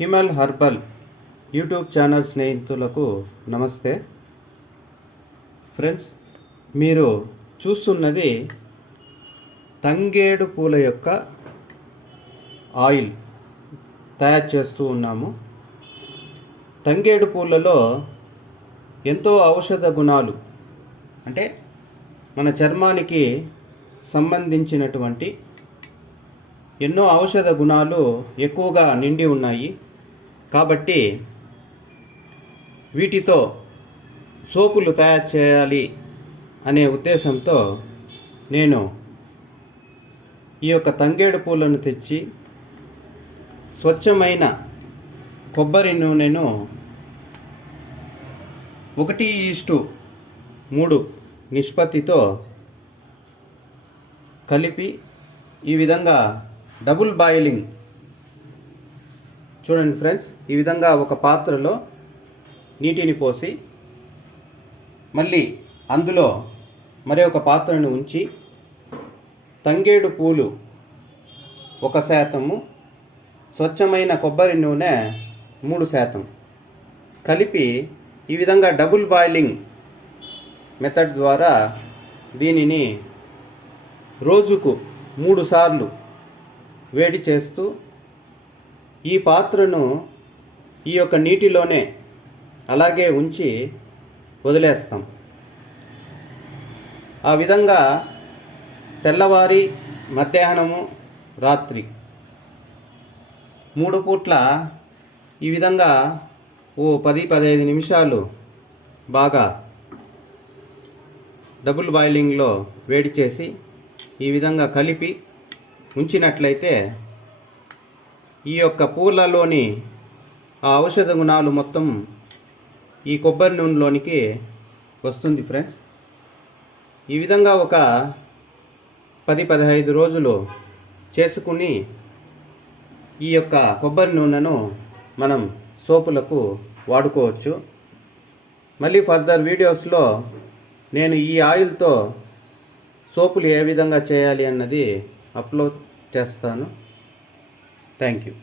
హిమల్ herbal YouTube channel స్నేహితులకు నమస్తే friends. మీరు చూస్తున్నది తంగేడు పూల యొక్క ఆయిల్ తయారు చేస్తూ ఉన్నాము. తంగేడు పూలలో ఎంతో ఔషధ గుణాలు, అంటే మన చర్మానికి సంబంధించినటువంటి ఎన్నో ఔషధ గుణాలు ఎక్కువగా నిండి ఉన్నాయి. కాబట్టి వీటితో సోపులు తయారు చేయాలి అనే ఉద్దేశంతో నేను ఈ యొక్క తంగేడు పూలను తెచ్చి స్వచ్ఛమైన కొబ్బరి నూనెను 1:3 నిష్పత్తితో కలిపి ఈ విధంగా డబుల్ బాయిలింగ్, చూడండి ఫ్రెండ్స్, ఈ విధంగా ఒక పాత్రలో నీటిని పోసి మళ్ళీ అందులో మరి ఒక పాత్రను ఉంచి తంగేడు పూలు 1%, స్వచ్ఛమైన కొబ్బరి నూనె 3% కలిపి ఈ విధంగా డబుల్ బాయిలింగ్ మెథడ్ ద్వారా దీనిని రోజుకు 3 సార్లు వేడి చేస్తూ ఈ పాత్రను ఈ యొక్క నీటిలోనే అలాగే ఉంచి వదిలేస్తాం. ఆ విధంగా తెల్లవారి, మధ్యాహ్నము, రాత్రి 3 పూట్ల ఈ విధంగా 10-15 నిమిషాలు బాగా డబుల్ బాయిలింగ్లో వేడి చేసి ఈ విధంగా కలిపి ఉంచినట్లయితే ఈ యొక్క పూలలోని ఆ ఔషధ గుణాలు మొత్తం ఈ కొబ్బరి నూనెలోనికి వస్తుంది ఫ్రెండ్స్. ఈ విధంగా ఒక 10-15 రోజులు చేసుకుని ఈ యొక్క కొబ్బరి నూనెను మనం సోపులకు వాడుకోవచ్చు. మళ్ళీ ఫర్దర్ వీడియోస్లో నేను ఈ ఆయిల్తో సోపులు ఏ విధంగా చేయాలి అన్నది అప్లోడ్ చేస్తాను. Thank you.